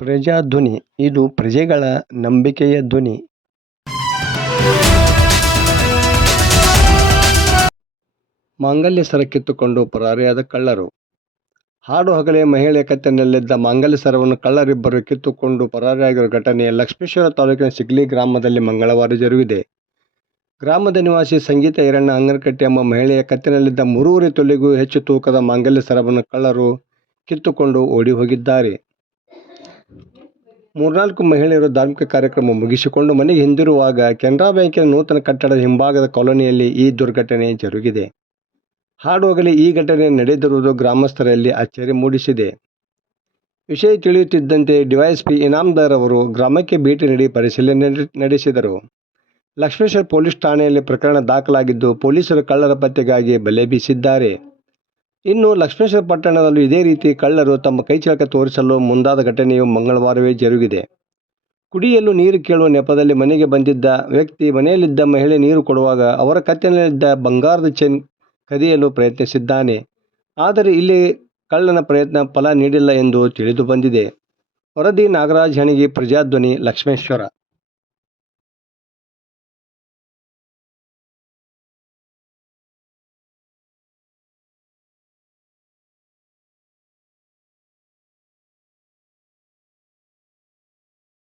ಪ್ರಜಾಧ್ವನಿ ಇದು ಪ್ರಜೆಗಳ ನಂಬಿಕೆಯ ಧ್ವನಿ. ಮಾಂಗಲ್ಯ ಸರ ಕಿತ್ತುಕೊಂಡು ಪರಾರಿಯಾದ ಕಳ್ಳರು. ಹಾಡು ಹಗಲೇ ಮಹಿಳೆಯ ಕತ್ತಿನಲ್ಲಿದ್ದ ಮಾಂಗಲ್ಯ ಸರವನ್ನು ಕಳ್ಳರಿಬ್ಬರು ಕಿತ್ತುಕೊಂಡು ಪರಾರಿಯಾಗಿರುವ ಘಟನೆ ಲಕ್ಷ್ಮೇಶ್ವರ ತಾಲೂಕಿನ ಸಿಗ್ಲಿ ಗ್ರಾಮದಲ್ಲಿ ಮಂಗಳವಾರ ಜರುಗಿದೆ. ಗ್ರಾಮದ ನಿವಾಸಿ ಸಂಗೀತ ಈರಣ್ಣ ಅಂಗನಕಟ್ಟಿ ಎಂಬ ಮಹಿಳೆಯ ಕತ್ತಿನಲ್ಲಿದ್ದ 3.5 ತೊಲೆಗೂ ಹೆಚ್ಚು ತೂಕದ ಮಾಂಗಲ್ಯ ಸರವನ್ನು ಕಳ್ಳರು ಕಿತ್ತುಕೊಂಡು ಓಡಿ ಹೋಗಿದ್ದಾರೆ. 3-4 ಮಹಿಳೆಯರು ಧಾರ್ಮಿಕ ಕಾರ್ಯಕ್ರಮ ಮುಗಿಸಿಕೊಂಡು ಮನೆಗೆ ಹಿಂದಿರುವಾಗ ಕೆನರಾ ಬ್ಯಾಂಕಿನ ನೂತನ ಕಟ್ಟಡದ ಹಿಂಭಾಗದ ಕಾಲೋನಿಯಲ್ಲಿ ಈ ದುರ್ಘಟನೆ ಜರುಗಿದೆ. ಹಾಡು ಹಗಲೇ ಈ ಘಟನೆ ನಡೆದಿರುವುದು ಗ್ರಾಮಸ್ಥರಲ್ಲಿ ಅಚ್ಚರಿ ಮೂಡಿಸಿದೆ. ವಿಷಯ ತಿಳಿಯುತ್ತಿದ್ದಂತೆ ಡಿವೈಎಸ್ಪಿ ಇನಾಮದಾರ್ ಅವರು ಗ್ರಾಮಕ್ಕೆ ಭೇಟಿ ನೀಡಿ ಪರಿಶೀಲನೆ ನಡೆಸಿದರು. ಲಕ್ಷ್ಮೇಶ್ವರ ಪೊಲೀಸ್ ಠಾಣೆಯಲ್ಲಿ ಪ್ರಕರಣ ದಾಖಲಾಗಿದ್ದು, ಪೊಲೀಸರು ಕಳ್ಳರ ಪತ್ತೆಗಾಗಿ ಬಲೆ ಬೀಸಿದ್ದಾರೆ. ಇನ್ನು ಲಕ್ಷ್ಮೇಶ್ವರ ಪಟ್ಟಣದಲ್ಲೂ ಇದೇ ರೀತಿ ಕಳ್ಳರು ತಮ್ಮ ಕೈಚಳಕ ತೋರಿಸಲು ಮುಂದಾದ ಘಟನೆಯು ಮಂಗಳವಾರವೇ ಜರುಗಿದೆ. ಕುಡಿಯಲು ನೀರು ಕೇಳುವ ನೆಪದಲ್ಲಿ ಮನೆಗೆ ಬಂದಿದ್ದ ವ್ಯಕ್ತಿ ಮನೆಯಲ್ಲಿದ್ದ ಮಹಿಳೆ ನೀರು ಕೊಡುವಾಗ ಅವರ ಕತ್ತಿನಲ್ಲಿದ್ದ ಬಂಗಾರದ ಚೈನ್ ಕದಿಯಲು ಪ್ರಯತ್ನಿಸಿದ್ದಾನೆ. ಆದರೆ ಇಲ್ಲಿ ಕಳ್ಳನ ಪ್ರಯತ್ನ ಫಲ ನೀಡಿಲ್ಲ ಎಂದು ತಿಳಿದು ಬಂದಿದೆ. ವರದಿ ನಾಗರಾಜ್ ಹಣಗಿ, ಪ್ರಜಾಧ್ವನಿ, ಲಕ್ಷ್ಮೇಶ್ವರ.